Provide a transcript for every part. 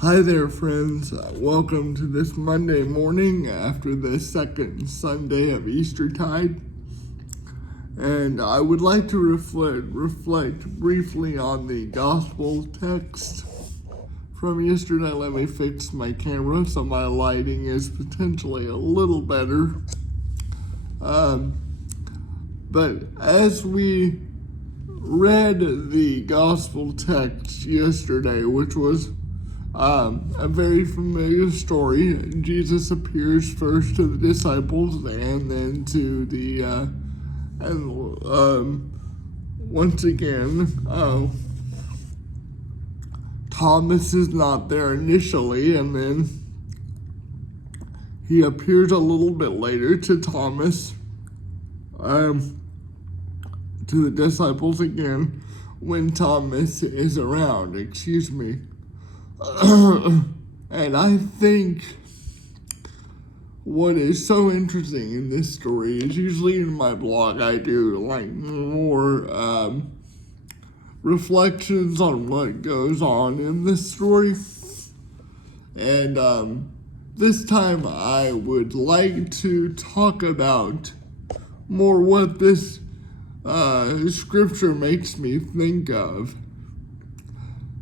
Hi there, friends. Welcome to this Monday morning after the second Sunday of Eastertide. And I would like to reflect briefly on the gospel text from yesterday. Let me fix my camera so my lighting is potentially a little better. But as we read the gospel text yesterday, which was a very familiar story. Jesus appears first to the disciples and then to the, once again, Thomas is not there initially, and then he appears a little bit later to Thomas, to the disciples again, when Thomas is around, And I think what is so interesting in this story is usually in my blog I do like more reflections on what goes on in this story. And this time I would like to talk about more what this scripture makes me think of.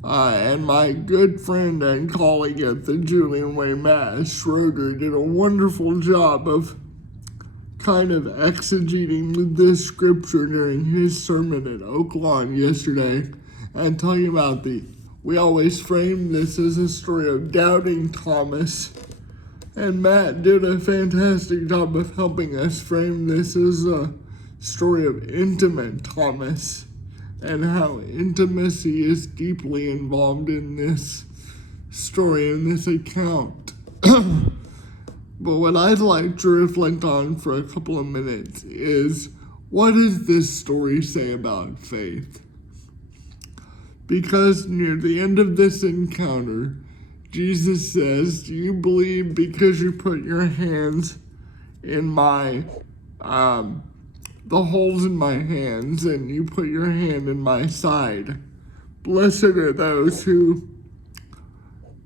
And my good friend and colleague at the Julian Way Mass, Schroeder, did a wonderful job of kind of exegeting this scripture during his sermon at Oak Lawn yesterday and talking about we always frame this as a story of doubting Thomas. And Matt did a fantastic job of helping us frame this as a story of intimate Thomas, and how intimacy is deeply involved in this story, in this account. But what I'd like to reflect on for a couple of minutes is, what does this story say about faith? Because near the end of this encounter, Jesus says, "Do you believe because you put your hands in my the holes in my hands, and you put your hand in my side? Blessed are those who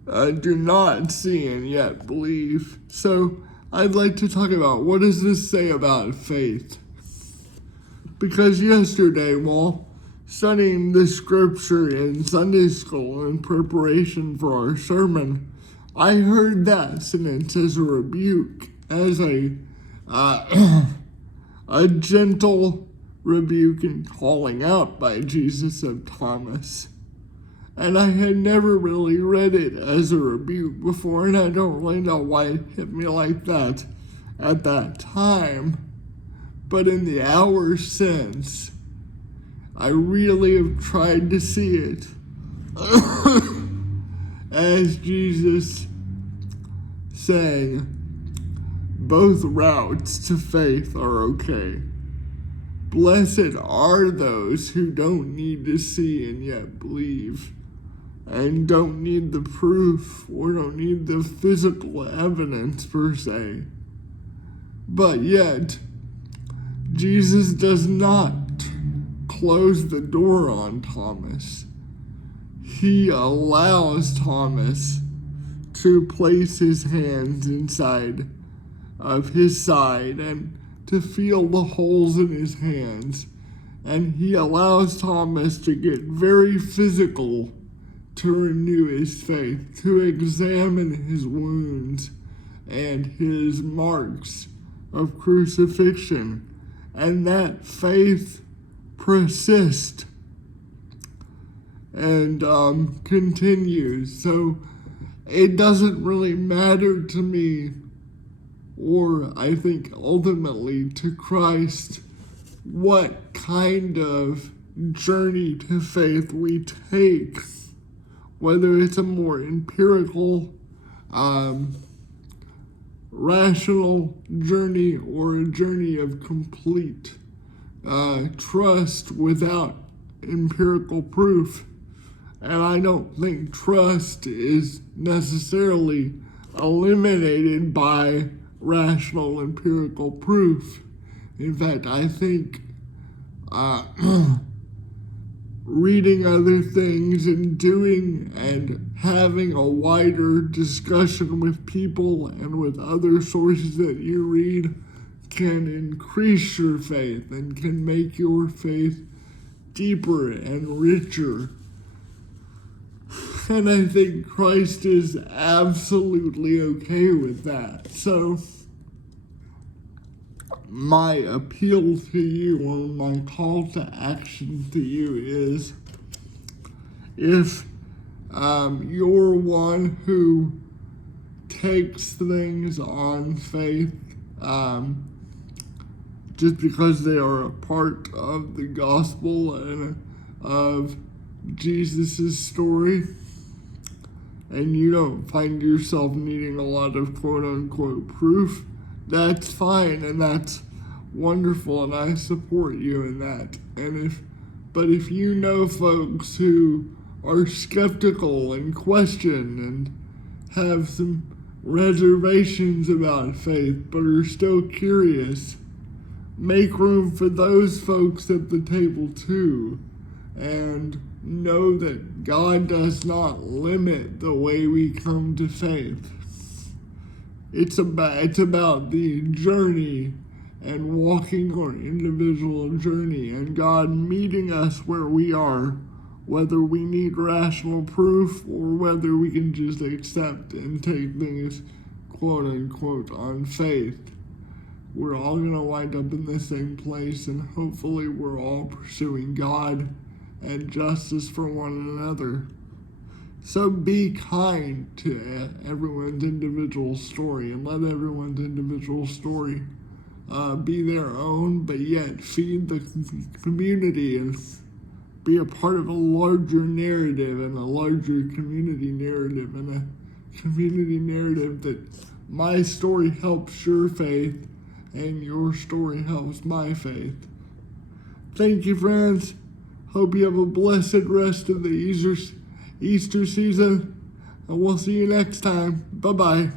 do not see and yet believe." So I'd like to talk about, what does this say about faith? Because yesterday, while studying the scripture in Sunday school in preparation for our sermon, I heard that sentence as a rebuke, as a gentle rebuke and calling out by Jesus of Thomas. And I had never really read it as a rebuke before, and I don't really know why it hit me like that at that time. But in the hours since, I really have tried to see it as Jesus saying, both routes to faith are okay. Blessed are those who don't need to see and yet believe, and don't need the proof or don't need the physical evidence per se. But yet, Jesus does not close the door on Thomas. He allows Thomas to place his hands inside of his side and to feel the holes in his hands. And he allows Thomas to get very physical to renew his faith, to examine his wounds and his marks of crucifixion. And that faith persists and continues. So it doesn't really matter to me, or I think ultimately to Christ, what kind of journey to faith we take, whether it's a more empirical, rational journey or a journey of complete trust without empirical proof. And I don't think trust is necessarily eliminated by rational empirical proof. In fact, I think reading other things and doing and having a wider discussion with people and with other sources that you read can increase your faith and can make your faith deeper and richer. And I think Christ is absolutely okay with that. So my appeal to you, or my call to action to you, is if you're one who takes things on faith just because they are a part of the gospel and of Jesus' story, and you don't find yourself needing a lot of quote-unquote proof, that's fine, and that's wonderful, and I support you in that. But if you know folks who are skeptical and question and have some reservations about faith but are still curious, make room for those folks at the table too, and know that God does not limit the way we come to faith. It's about the journey and walking our individual journey, and God meeting us where we are, whether we need rational proof or whether we can just accept and take things quote unquote on faith. We're all going to wind up in the same place, and hopefully we're all pursuing God and justice for one another. So be kind to everyone's individual story, and let everyone's individual story be their own, but yet feed the community and be a part of a larger narrative and a larger community narrative, and a community narrative that my story helps your faith and your story helps my faith. Thank you, friends. Hope you have a blessed rest of the Easter season, and we'll see you next time. Bye-bye.